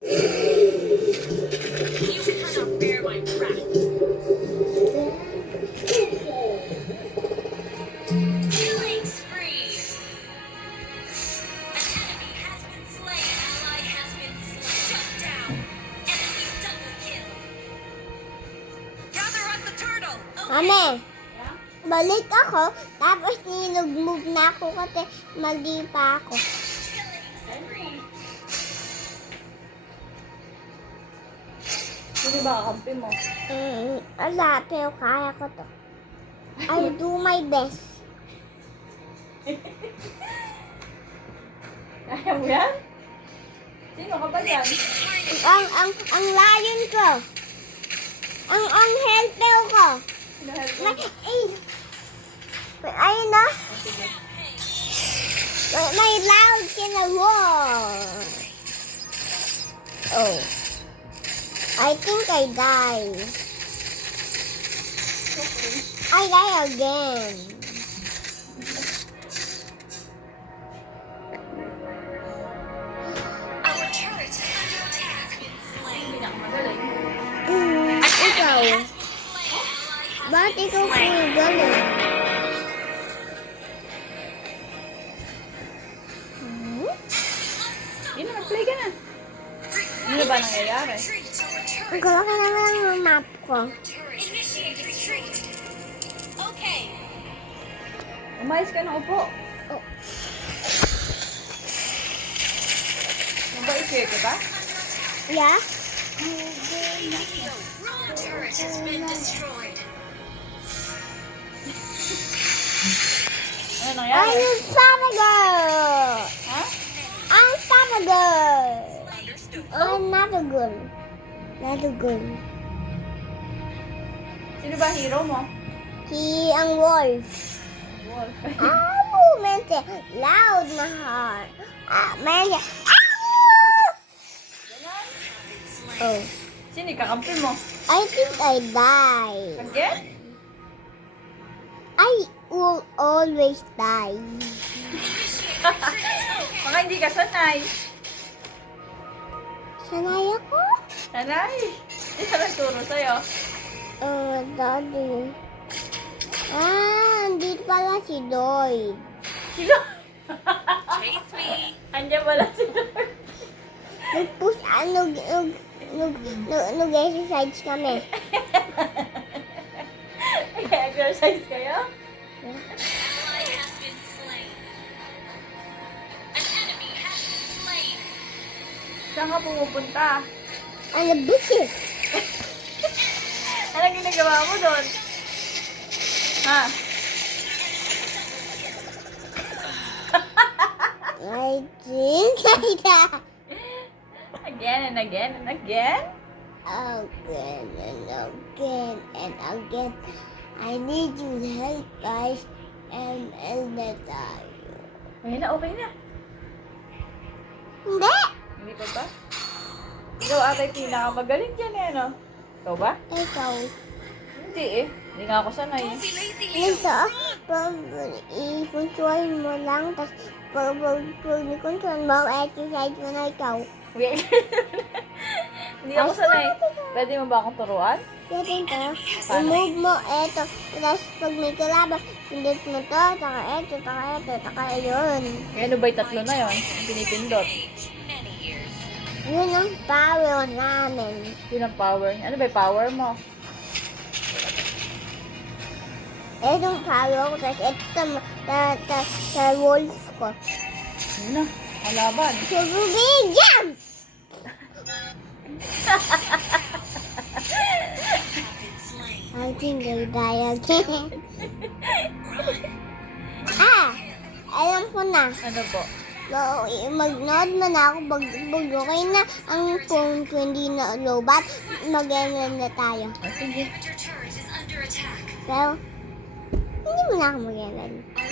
You cannot bear my wrath. Killing spree. An enemy has been slain. An ally has been slain. Shut down. Enemy double kill. Gather at the turtle. Mami, balik ako, tapos nilog-move na ako kasi mali pa ako. Killing spree. Hindi ba kakampi mo? Wala, pero kaya ko to. I'll do my best. Kaya mo yan? Sino ka ba yan? Ang lion ko. Ang helper ko. Ayun na. May loud in the wall. Oh. I think I die. I die again. Our turret is under attack. Hindi na ako magaling. Ikaw. Ba't ikaw galing? Hindi na, mag-play ka na. Ano ba nangyayari? Ang kalaki naman ang map ko. Initiate retreat. Okay. Umayos ka na upo. Oh. Mabait ka ba? Yeah? Our turret has been destroyed. Ano nangyari? I'm unstoppable! Ha? Unstoppable! Understood. I'm not a girl. Not a girl. Sino ba hero mo? Si ang wolf. Wolf. Movement loud na heart. Man. Oh. Sino kakampi mo? I think I die. Again? I will always die. Baka hindi ka sanay. Sanay ako? Sanay? Hindi ka nagturo sa'yo. Daddy. Andito pala si Lloyd. Sino? Chase me. Andiyan pala si Lord. Nag-push, nag-exercise kami. Exercise kayo? An ally has been slain. An enemy has been slain. Saan ka pumupunta? Ano, bushes? Anong ginagawa mo doon? Ha? I think I die. Again and again and again? Again and again and again. I need your help, guys. And na tayo. Ayun na, okay na. Hindi! Hindi pa ba? Ikaw ata yung pinakamagaling dyan eh, no? Ikaw ba? Ikaw. Hindi eh. Hindi nga ako sanay eh. Don't be lazy, Leo. Ito, pag i-control mo lang, tapos pag i-control mo, exercise mo na ikaw. Hindi ako sanay. Pwede mo ba akong turuan? Pwede ito. I-move mo ito. Tapos pag may kalaban, pindot mo to, taka ito, taka yun. Eh, ano ba yung tatlo na yun? Pinipindot. Many years. Yun ang power namin. Yun ang power niya. Ano ba yung power mo? Ito ang power ko, tapos ito sa wolf ko. Yun na. Kalaban. So, big jump! I think I die again. Alam ko na. Ano po? Mag-nood mo na ako. Pag okay na ang phone ko hindi na lobat, mag-end na tayo. Ah, sige. Your turret is under attack. Pero, hindi mo na ako mag-end. Our